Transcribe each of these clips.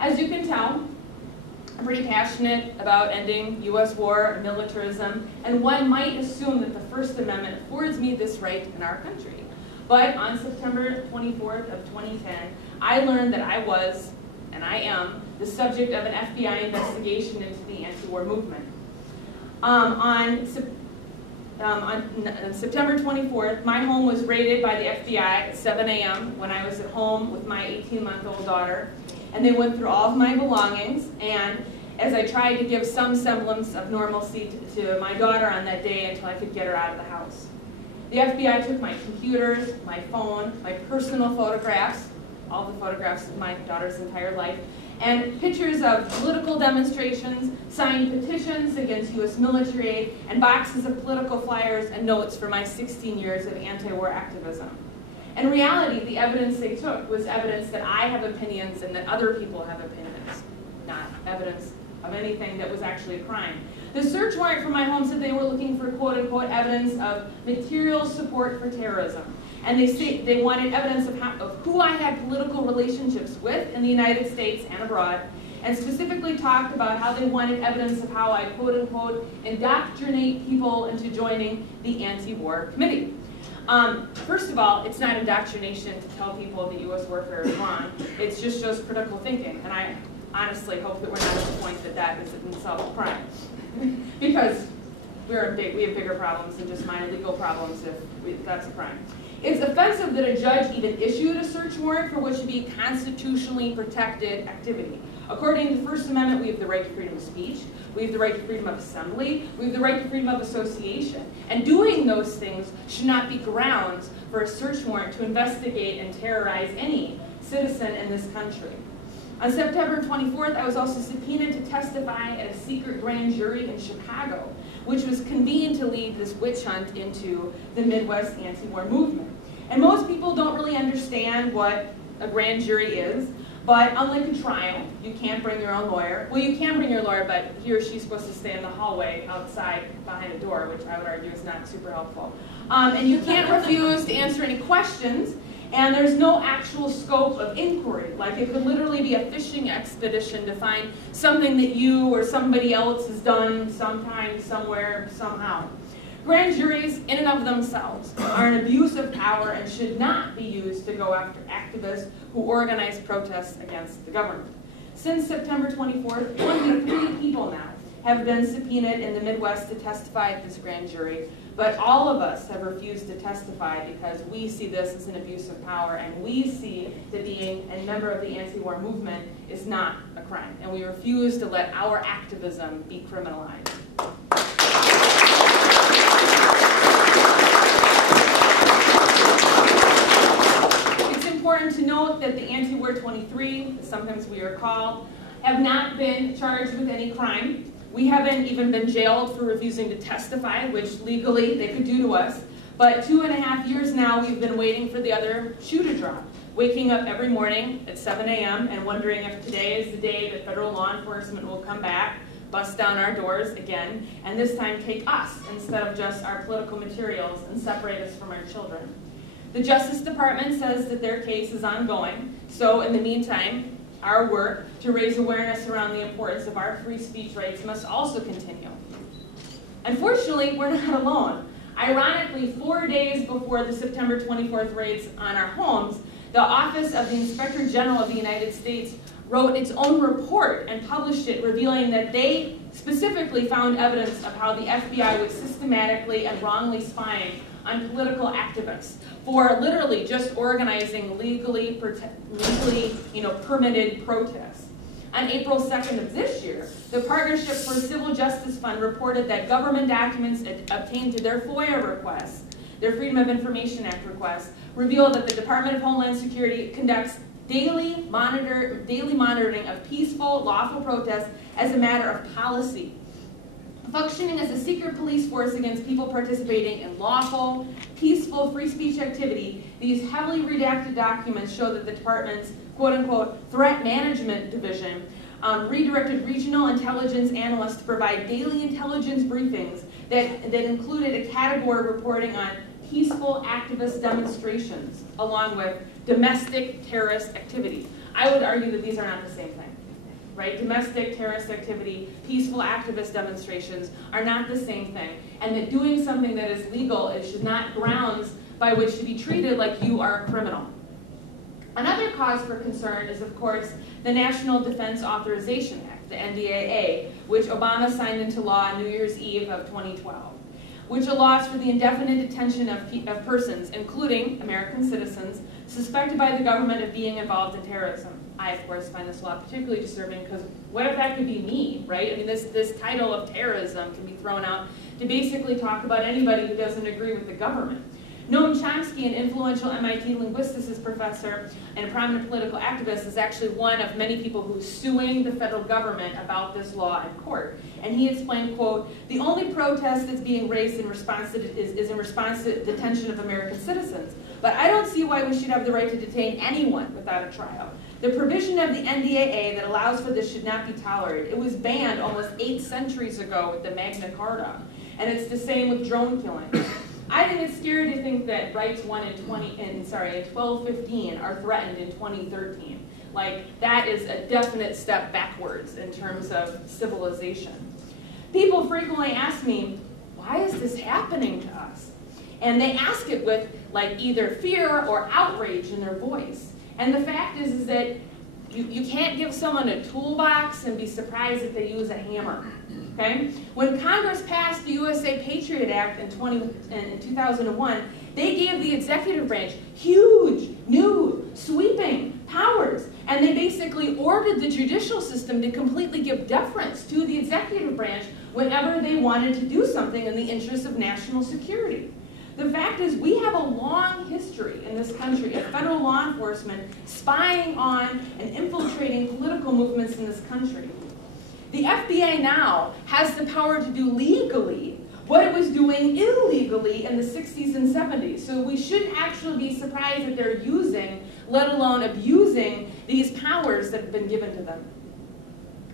As you can tell, I'm pretty passionate about ending U.S. war and militarism, and one might assume that the First Amendment affords me this right in our country. But on September 24th of 2010, I learned that I was, and I am, the subject of an FBI investigation into the anti-war movement. On September 24th, my home was raided by the FBI at 7 a.m. when I was at home with my 18-month-old daughter, and they went through all of my belongings, and as I tried to give some semblance of normalcy to my daughter on that day until I could get her out of the house. The FBI took my computers, my phone, my personal photographs, all the photographs of my daughter's entire life, and pictures of political demonstrations, signed petitions against U.S. military aid, and boxes of political flyers and notes for my 16 years of anti-war activism. In reality, the evidence they took was evidence that I have opinions and that other people have opinions, not evidence of anything that was actually a crime. The search warrant for my home said they were looking for quote-unquote evidence of material support for terrorism. And they wanted evidence of who I had political relationships with in the United States and abroad, and specifically talked about how they wanted evidence of how I quote-unquote indoctrinate people into joining the anti-war committee. First of all, it's not indoctrination to tell people that U.S. warfare is wrong. It just shows critical thinking, and I honestly hope that we're not at the point that that is in itself a crime. Because we have bigger problems than just minor legal problems if that's a crime. It's offensive that a judge even issued a search warrant for what should be constitutionally protected activity. According to the First Amendment, we have the right to freedom of speech, we have the right to freedom of assembly, we have the right to freedom of association. And doing those things should not be grounds for a search warrant to investigate and terrorize any citizen in this country. On September 24th, I was also subpoenaed to testify at a secret grand jury in Chicago, which was convened to lead this witch hunt into the Midwest anti-war movement. And most people don't really understand what a grand jury is, but unlike a trial, you can't bring your own lawyer. Well, you can bring your lawyer, but he or she's supposed to stay in the hallway outside behind a door, which I would argue is not super helpful. And you can't refuse to answer any questions, and there's no actual scope of inquiry. Like, it could literally be a fishing expedition to find something that you or somebody else has done sometime, somewhere, somehow. Grand juries, in and of themselves, are an abuse of power and should not be used to go after activists who organize protests against the government. Since September 24th, only 3 people now have been subpoenaed in the Midwest to testify at this grand jury, but all of us have refused to testify because we see this as an abuse of power, and we see that being a member of the anti-war movement is not a crime, and we refuse to let our activism be criminalized. It's important to note that the anti-war 23, as sometimes we are called, have not been charged with any crime. We haven't even been jailed for refusing to testify, which legally they could do to us. But 2.5 years now, we've been waiting for the other shoe to drop, waking up every morning at 7 a.m. and wondering if today is the day that federal law enforcement will come back, bust down our doors again, and this time take us instead of just our political materials and separate us from our children. The Justice Department says that their case is ongoing, so in the meantime, our work to raise awareness around the importance of our free speech rights must also continue. Unfortunately, we're not alone. Ironically, 4 days before the September 24th raids on our homes, the Office of the Inspector General of the United States wrote its own report and published it, revealing that they specifically found evidence of how the FBI was systematically and wrongly spying on political activists for literally just organizing legally permitted protests. On April 2nd of this year, the Partnership for Civil Justice Fund reported that government documents obtained to their FOIA requests, their Freedom of Information Act requests, reveal that the Department of Homeland Security conducts daily monitoring of peaceful, lawful protests as a matter of policy. Functioning as a secret police force against people participating in lawful, peaceful, free speech activity, these heavily redacted documents show that the department's quote-unquote threat management division redirected regional intelligence analysts to provide daily intelligence briefings that included a category reporting on peaceful activist demonstrations along with domestic terrorist activity. I would argue that these are not the same thing. right? Domestic terrorist activity, peaceful activist demonstrations are not the same thing. And that doing something that is legal should not grounds by which to be treated like you are a criminal. Another cause for concern is, of course, the National Defense Authorization Act, the NDAA, which Obama signed into law on New Year's Eve of 2012, which allows for the indefinite detention of persons, including American citizens, suspected by the government of being involved in terrorism. I, of course, find this law particularly disturbing because what if that could be me, right? I mean, this title of terrorism can be thrown out to basically talk about anybody who doesn't agree with the government. Noam Chomsky, an influential MIT linguistics professor and a prominent political activist, is actually one of many people who's suing the federal government about this law in court. And he explained, quote, "The only protest that's being raised in response to is in response to detention of American citizens. But I don't see why we should have the right to detain anyone without a trial. The provision of the NDAA that allows for this should not be tolerated. It was banned almost 8 centuries ago with the Magna Carta. And it's the same with drone killing. I think it's scary to think that rights won in 1215 are threatened in 2013. Like, that is a definite step backwards in terms of civilization. People frequently ask me, why is this happening to us? And they ask it with like either fear or outrage in their voice. And the fact is that you can't give someone a toolbox and be surprised if they use a hammer. Okay? When Congress passed the USA Patriot Act in 2001, they gave the executive branch huge, new, sweeping powers. And they basically ordered the judicial system to completely give deference to the executive branch whenever they wanted to do something in the interest of national security. The fact is, we have a long history in this country of federal law enforcement spying on and infiltrating political movements in this country. The FBI now has the power to do legally what it was doing illegally in the 60s and 70s. So we shouldn't actually be surprised that they're using, let alone abusing, these powers that have been given to them.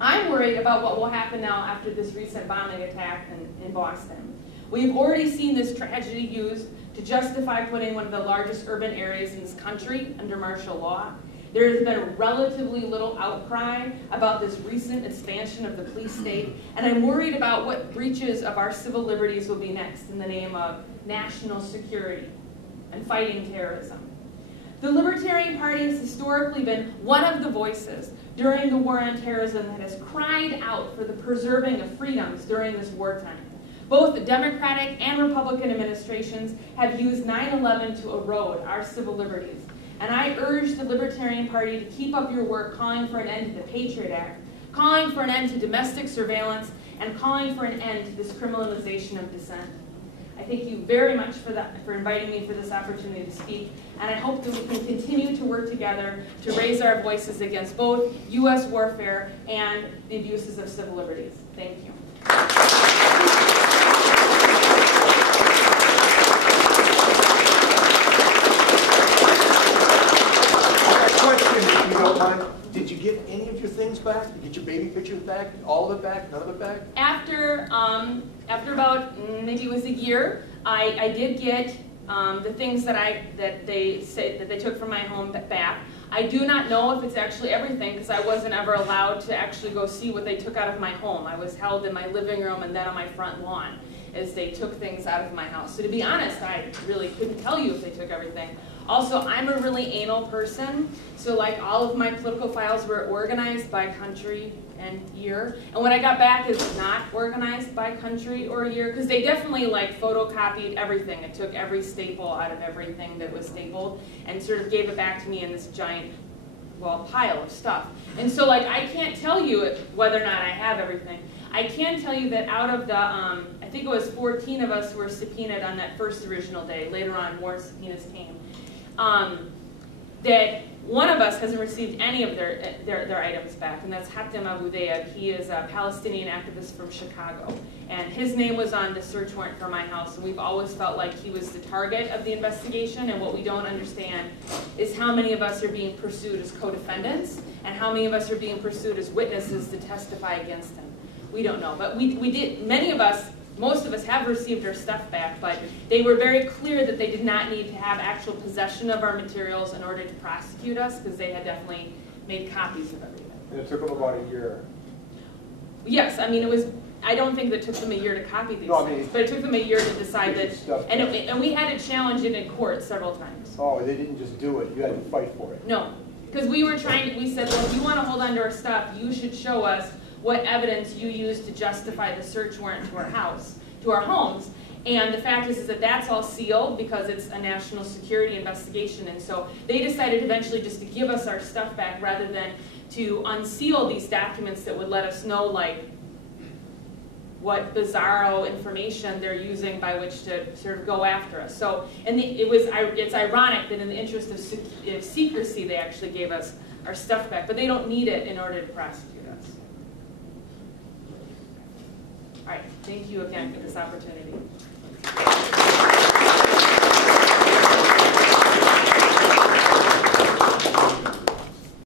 I'm worried about what will happen now after this recent bombing attack in Boston. We've already seen this tragedy used to justify putting one of the largest urban areas in this country under martial law. There has been relatively little outcry about this recent expansion of the police state, and I'm worried about what breaches of our civil liberties will be next in the name of national security and fighting terrorism. The Libertarian Party has historically been one of the voices during the war on terrorism that has cried out for the preserving of freedoms during this wartime. Both the Democratic and Republican administrations have used 9/11 to erode our civil liberties. And I urge the Libertarian Party to keep up your work calling for an end to the Patriot Act, calling for an end to domestic surveillance, and calling for an end to this criminalization of dissent. I thank you very much for inviting me for this opportunity to speak, and I hope that we can continue to work together to raise our voices against both U.S. warfare and the abuses of civil liberties. Thank you. Did you get any of your things back? Did you get your baby pictures back? All of it back? None of it back? After about maybe it was a year, I did get the things that they said that they took from my home back. I do not know if it's actually everything because I wasn't ever allowed to actually go see what they took out of my home. I was held in my living room and then on my front lawn as they took things out of my house. So to be honest, I really couldn't tell you if they took everything. Also, I'm a really anal person, so like all of my political files were organized by country and year. And when I got back, it's not organized by country or year, because they definitely like photocopied everything. It took every staple out of everything that was stapled and sort of gave it back to me in this giant, well, pile of stuff. And so like I can't tell you whether or not I have everything. I can tell you that out of the, I think it was 14 of us who were subpoenaed on that first original day. Later on, more subpoenas came. That one of us hasn't received any of their items back, and that's Hatem Aboudayeb. He is a Palestinian activist from Chicago, and his name was on the search warrant for my house, and we've always felt like he was the target of the investigation, and what we don't understand is how many of us are being pursued as co-defendants, and how many of us are being pursued as witnesses to testify against him. We don't know, but we did, most of us have received our stuff back, but they were very clear that they did not need to have actual possession of our materials in order to prosecute us, because they had definitely made copies of everything. And it took them about a year. Yes, I mean, it was, I don't think that it took them a year to copy these No, I things, mean, but it took them a year to decide that, stuff. and we had to challenge it in court several times. Oh, they didn't just do it, you had to fight for it. No, because we were trying, we said, well, if you want to hold on to our stuff, you should show us what evidence you used to justify the search warrant to our house, to our homes. And the fact is that that's all sealed because it's a national security investigation. And so they decided eventually just to give us our stuff back rather than to unseal these documents that would let us know, like, what bizarro information they're using by which to sort of go after us. So, and it's ironic that in the interest of secrecy, they actually gave us our stuff back, but they don't need it in order to prosecute us. All right, thank you again for this opportunity.